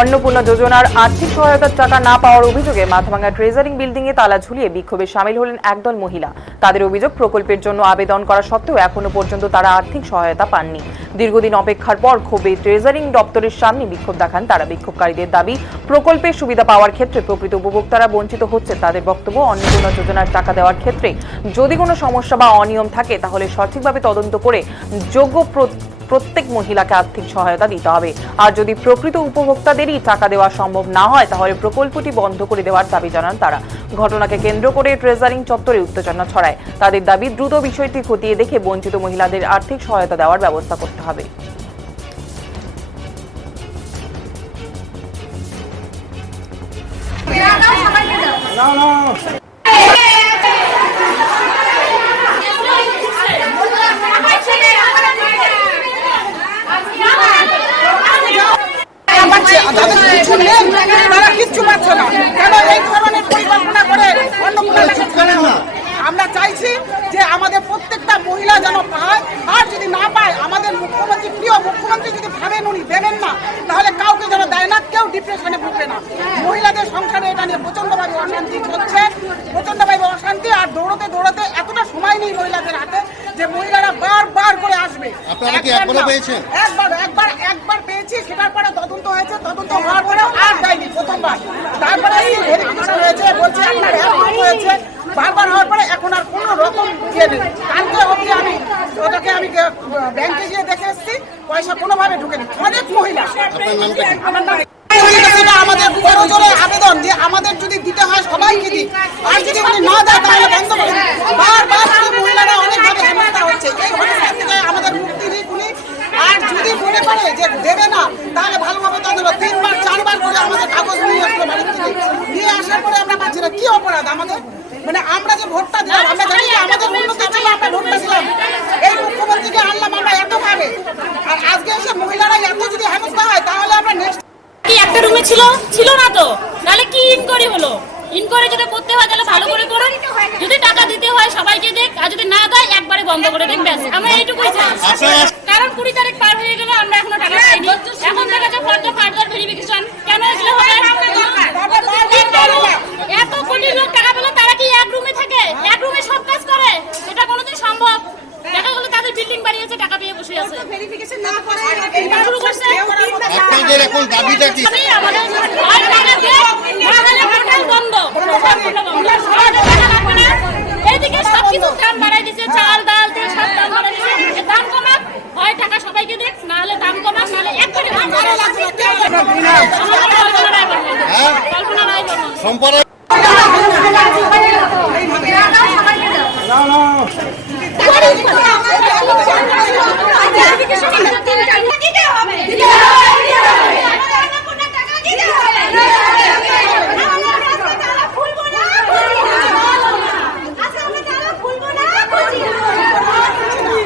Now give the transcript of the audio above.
অন্নপূর্ণা যোজনার আর্থিক সহায়তার টাকা না পাওয়ার অভিযোগে মাথাভাঙ্গা ট্রেজারিং বিল্ডিং এ তালা ঝুলিয়ে বিক্ষোভে সামিল হলেন একদল মহিলা। তাদের অভিযোগ, প্রকল্পের জন্য আবেদন করা সত্ত্বেও এখনো পর্যন্ত তারা আর্থিক সহায়তা পাননি। দীর্ঘদিন অপেক্ষার পর ক্ষোভে ট্রেজারিং দপ্তরের সামনে বিক্ষোভ দেখান তারা। বিক্ষোভকারীদের দাবি, প্রকল্পের সুবিধা পাওয়ার ক্ষেত্রে প্রকৃত উপভোক্তারা বঞ্চিত হচ্ছে। তাদের বক্তব্য, অন্নপূর্ণা যোজনার টাকা দেওয়ার ক্ষেত্রে যদি কোনো সমস্যা বা অনিয়ম থাকে তাহলে সঠিকভাবে তদন্ত করে যোগ্য প্রত্যেক মহিলাকে আর্থিক সহায়তা দিতে হবে। আর যদি প্রকৃত উপভোক্তাদেরই টাকা দেওয়া সম্ভব না হয় তাহলে প্রকল্পটি বন্ধ করে দেওয়ার দাবি জানান তারা। ঘটনাকে কেন্দ্র করে ট্রেজারিং চত্বরে উত্তেজনা ছড়ায়। তাদের দাবি, দ্রুত বিষয়টি খতিয়ে দেখে বঞ্চিত মহিলাদের আর্থিক সহায়তা দেওয়ার ব্যবস্থা করতে হবে। আমরা চাইছি যে আমাদের প্রত্যেকটা মহিলা যেন পায়, আর যদি না পায় আমাদের মুখ্যমন্ত্রী, প্রিয় মুখ্যমন্ত্রী যদি ভাবেন উনি দেবেন না, তাহলে কাউকে যেন দেয় না, কেউ ডিপ্রেশনে ভুগবে না। মহিলাদের সংসারে এটা নিয়ে প্রচন্ডভাবে অশান্তি হচ্ছে, প্রচন্ডভাবে অশান্তি। আর দৌড়তে দৌড়তে এতটা সময় নেই মহিলাদের হাতে যে মহিলারা বারবার করে আসবে। একবার পেয়েছি, সেটার পরে তদন্ত হয়েছে, তদন্ত হওয়ার পরেও আর দেয়নি প্রথমবার। তারপরে ভেরিফিকেশন হয়েছে, বলছে আপনার হয়েছে, বারবার হওয়ার পরে এখন আর কোনো রকম দিয়ে নেই। কালকে অবধি আমি ব্যাংকে গিয়ে দেখে এসেছি, পয়সা কোনোভাবে ঢুকেনি। অনেক মহিলা, আমার নাম আমাদের প্রয়োজনে আবেদন যে আমাদের যদি দিতে হয় সবাইকে দিই, আর যদি উনি না দেয় তাহলে বন্ধ করে দিই। বারবার মহিলারা অনেকভাবে হেনস্থা হচ্ছে, এই হেনস্থা থেকে আমাদের মুক্তি দিক উনি। আর যদি মনে করে যে দেবে না তাহলে ভালোভাবে তদন্ত, 3বার 4বার করে আমাদের কাগজ নিয়ে আসলো বাড়ির থেকে, নিয়ে আসার পরে আমরা পাচ্ছি না। কি অপরাধ আমাদের? মানে আমরা যে ভোটটা দিলাম, আমরা জানি যে আমাদের উন্নতির জন্য আমরা ভোটটা দিলাম, এই মুখ্যমন্ত্রীকে আনলাম আমরা এত ভাবে, আর আজকে এসে মহিলারা এত যদি হেনস্থা হয় তাহলে আমরা নেক্সট একটা রুমে ছিল না তো, তাহলে কি ইনকোয়ারি হলো? ইনকোয়ারি যদি করতে হয় তাহলে ভালো করে করুন, যদি টাকা দিতে হয় সবাইকে দেখ, আর যদি না দেয় একবারে বন্ধ করে দেন, ব্যাস। আমরা এইটুকুই চাই। কারণ 20 তারিখ পার হয়ে গেল, আমরা এখনো টাকা পাইনি। এখন দেখা যাচ্ছে ফার্দার ভেরিফিকেশন কেন এগুলো হবে? এত কোটি লোক টাকা পেলে তারা কি এক রুমে থাকে, এক রুমে সব কাজ করে? এটা কোনোদিন সম্ভব? দেখা গেলো তাদের বিল্ডিং বাড়িয়েছে, টাকা পেয়ে বসে আছে। ভেরিফিকেশন না করে শুরু করছে। আপনাদের এখন দাবিটা কি? আমাদের টাকা দিয়ে হোটেল বন্ধ, এইদিকে সবকিছু দাম বাড়াই দিচ্ছে, চাল ডাল তেল সব দাম বাড়াই দিচ্ছে। দাম কমাক, হয় টাকা সবাইকে দেখ, না হলে দাম কমাক, না হলে এক কোটি দাম বাড়াই লাগছে। কল্পনা রায় বর্মন।